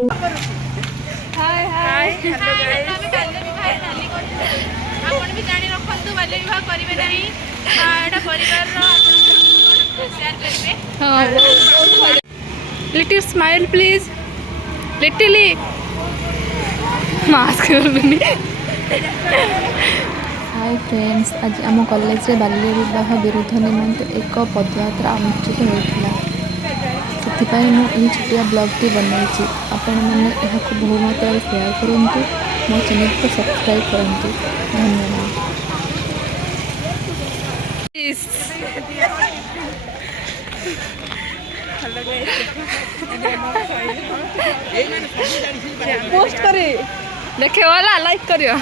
हाय hi hello guys आपण भी जानी रखंतु बाल्य विवाह करिवे नाही एटा परिवार रो आपण शेयर करबे। हां little smile please little mask hi friends आज आम कॉलेज रे बाल्य विवाह विरुद्ध निमंते एक पदयात्रा अनुष्ठित होता से मुझे छोटिया ब्लॉग टी बनई आपण मैंने बहु मात्रा शेयर करूँ मो चैनल को सब्सक्राइब करूँ धन्यवाद। पोस्ट करे देखे वाला लाइक करियो।